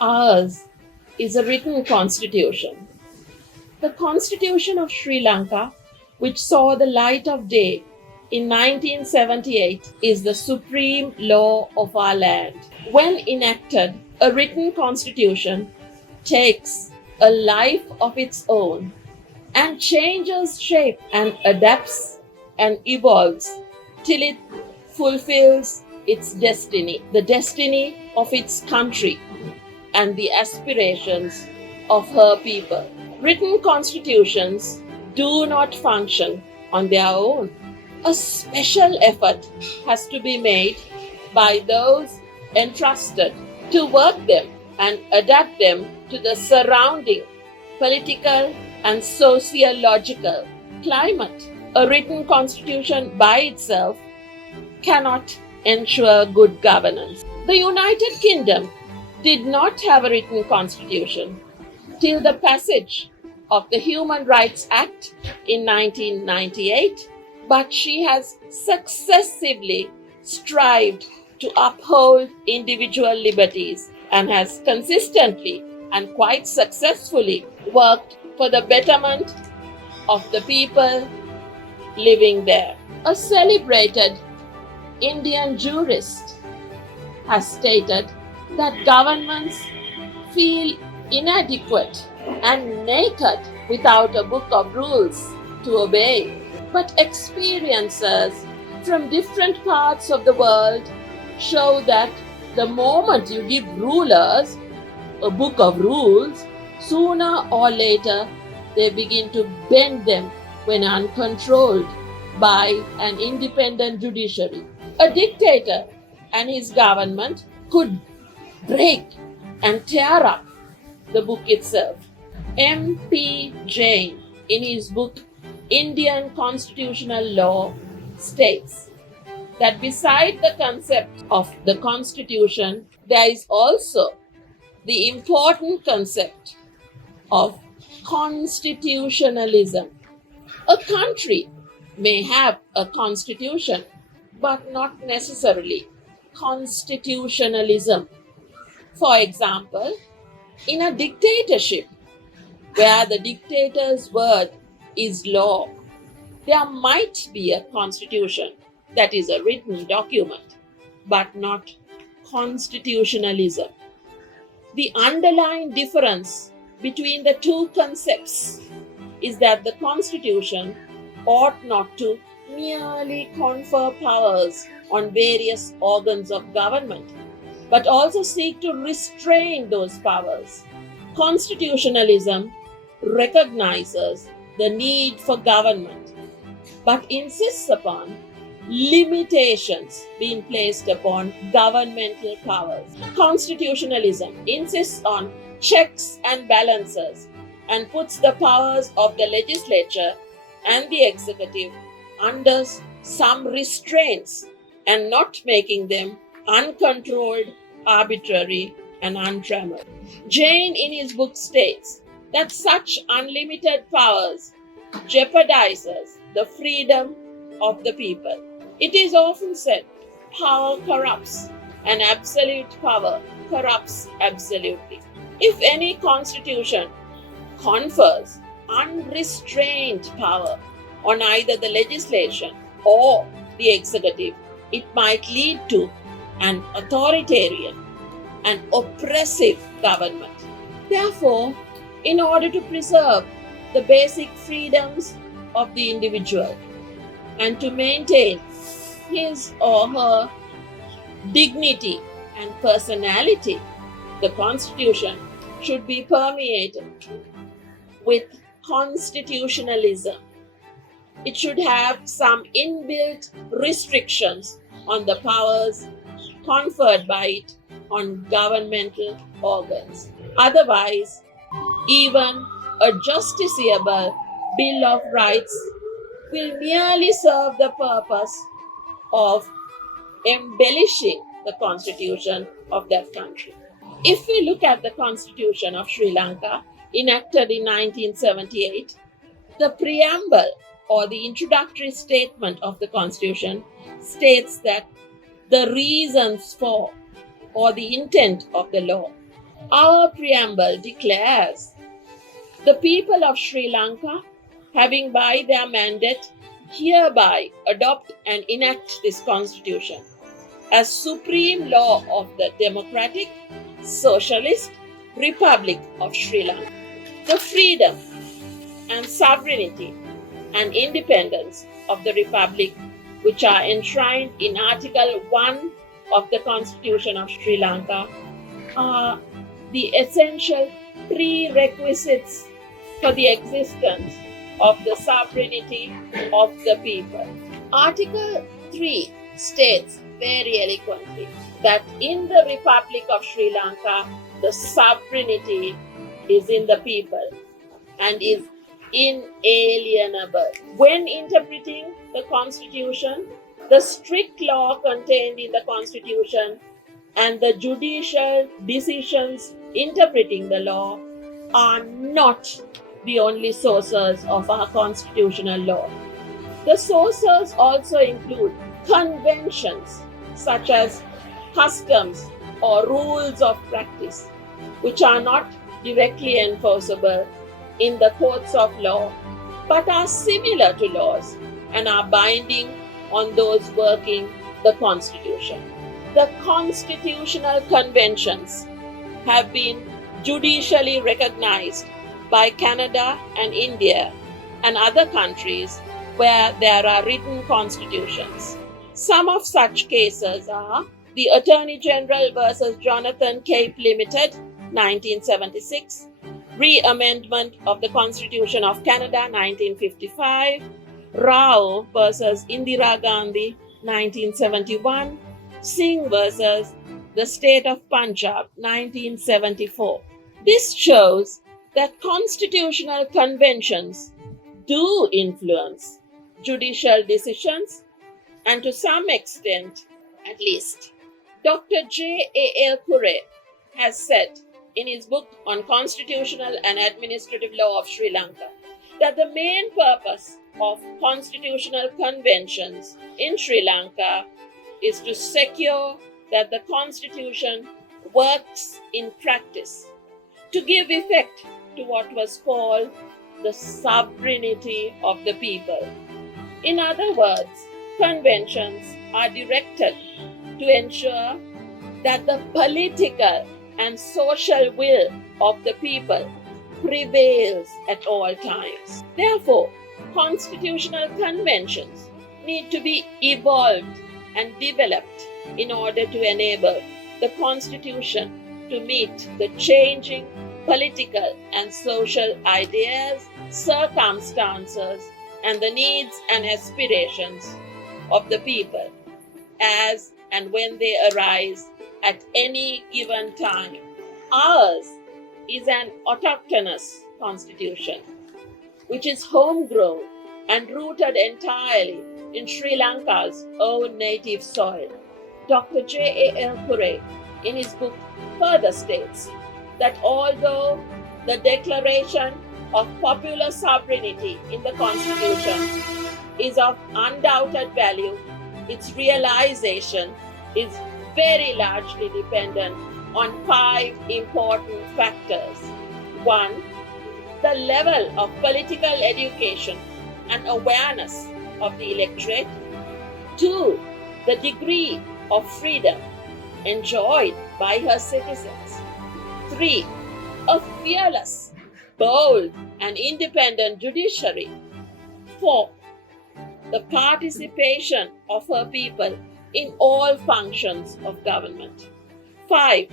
Ours is a written constitution. The Constitution of Sri Lanka, which saw the light of day in 1978, is the supreme law of our land. When enacted, a written constitution takes a life of its own and changes shape and adapts and evolves till it fulfills its destiny, the destiny of its country and the aspirations of her people. Written constitutions do not function on their own. A special effort has to be made by those entrusted to work them and adapt them to the surrounding political and sociological climate. A written constitution by itself cannot ensure good governance. The United Kingdom did not have a written constitution till the passage of the Human Rights Act in 1998, but she has successively strived to uphold individual liberties and has consistently and quite successfully worked for the betterment of the people living there. A celebrated Indian jurist has stated that governments feel inadequate and naked without a book of rules to obey. But experiences from different parts of the world show that the moment you give rulers a book of rules, sooner or later they begin to bend them when uncontrolled by an independent judiciary. A dictator and his government could break and tear up the book itself. M.P. Jain, in his book Indian Constitutional Law, states that beside the concept of the constitution, there is also the important concept of constitutionalism. A country may have a constitution, but not necessarily constitutionalism. For example, in a dictatorship, where the dictator's word is law, there might be a constitution that is a written document, but not constitutionalism. The underlying difference between the two concepts is that the constitution ought not to merely confer powers on various organs of government, but also seek to restrain those powers. Constitutionalism recognizes the need for government, but insists upon limitations being placed upon governmental powers. Constitutionalism insists on checks and balances and puts the powers of the legislature and the executive under some restraints and not making them uncontrolled, arbitrary, and untrammeled. Jain in his book states that such unlimited powers jeopardizes the freedom of the people. It is often said, power corrupts and absolute power corrupts absolutely. If any constitution confers unrestrained power on either the legislation or the executive, it might lead to an authoritarian and oppressive government. Therefore, in order to preserve the basic freedoms of the individual and to maintain his or her dignity and personality, the Constitution should be permeated with constitutionalism. It should have some inbuilt restrictions on the powers conferred by it on governmental organs. Otherwise, even a justiciable Bill of Rights will merely serve the purpose of embellishing the constitution of that country. If we look at the Constitution of Sri Lanka, enacted in 1978, the preamble or the introductory statement of the Constitution states that the reasons for or the intent of the law Our preamble declares the people of Sri Lanka, having by their mandate hereby adopt and enact this constitution as supreme law of the democratic, socialist Republic of Sri Lanka. The freedom and sovereignty and independence of the Republic, which are enshrined in Article 1 of the Constitution of Sri Lanka, are the essential prerequisites for the existence of the sovereignty of the people. Article 3 states very eloquently that in the Republic of Sri Lanka, the sovereignty is in the people and is inalienable. When interpreting the Constitution, the strict law contained in the Constitution and the judicial decisions interpreting the law are not the only sources of our constitutional law. The sources also include conventions such as customs or rules of practice, which are not directly enforceable in the courts of law but are similar to laws and are binding on those working the Constitution. The constitutional conventions have been judicially recognized by Canada and India and other countries where there are written constitutions. Some of such cases are the Attorney General versus Jonathan Cape Limited, 1976, Re-Amendment of the Constitution of Canada, 1955, Rao versus Indira Gandhi, 1971, Singh versus the State of Punjab, 1974. This shows that constitutional conventions do influence judicial decisions, and to some extent, at least, Dr. J.A.L. Kure has said in his book on Constitutional and Administrative Law of Sri Lanka that the main purpose of constitutional conventions in Sri Lanka is to secure that the Constitution works in practice, to give effect to what was called the sovereignty of the people. In other words, conventions are directed to ensure that the political and social will of the people prevails at all times. Therefore, constitutional conventions need to be evolved and developed in order to enable the Constitution to meet the changing political and social ideas, circumstances, and the needs and aspirations of the people as and when they arise at any given time. Ours is an autochthonous constitution, which is homegrown and rooted entirely in Sri Lanka's own native soil. Dr. J.A.L. Kure, in his book, further states that although the declaration of popular sovereignty in the Constitution is of undoubted value, its realization is very largely dependent on 5 important factors. 1. The level of political education and awareness of the electorate. 2. The degree of freedom enjoyed by her citizens. 3. A fearless, bold, and independent judiciary. 4. The participation of her people in all functions of government. 5.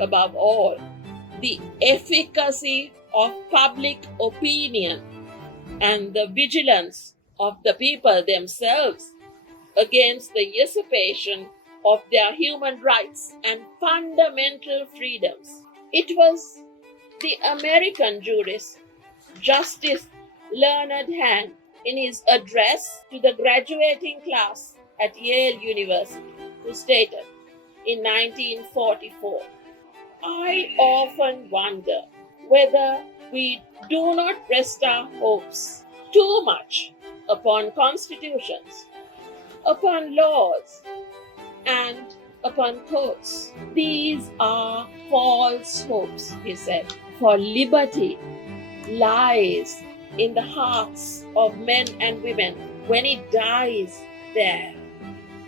Above all, the efficacy of public opinion and the vigilance of the people themselves against the usurpation of their human rights and fundamental freedoms. It was the American jurist Justice Learned Hand, in his address to the graduating class at Yale University, who stated in 1944, "I often wonder whether we do not rest our hopes too much upon constitutions, upon laws, and upon courts. These are false hopes, he said, for liberty lies in the hearts of men and women when it dies there.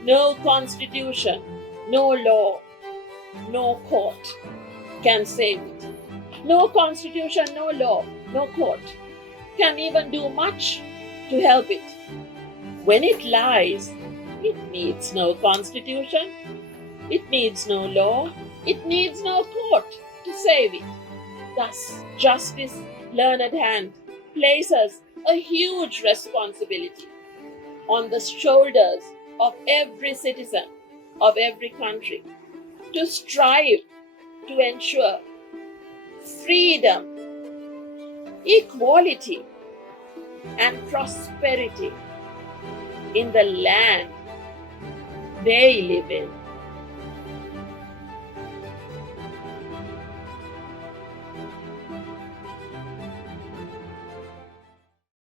No constitution, no law, no court can save it. No constitution, no law, no court can even do much to help it. When it lies, it needs no constitution, it needs no law, it needs no court to save it. Thus, justice, learned hand, places a huge responsibility on the shoulders of every citizen of every country to strive to ensure freedom, equality, and prosperity in the land they live in.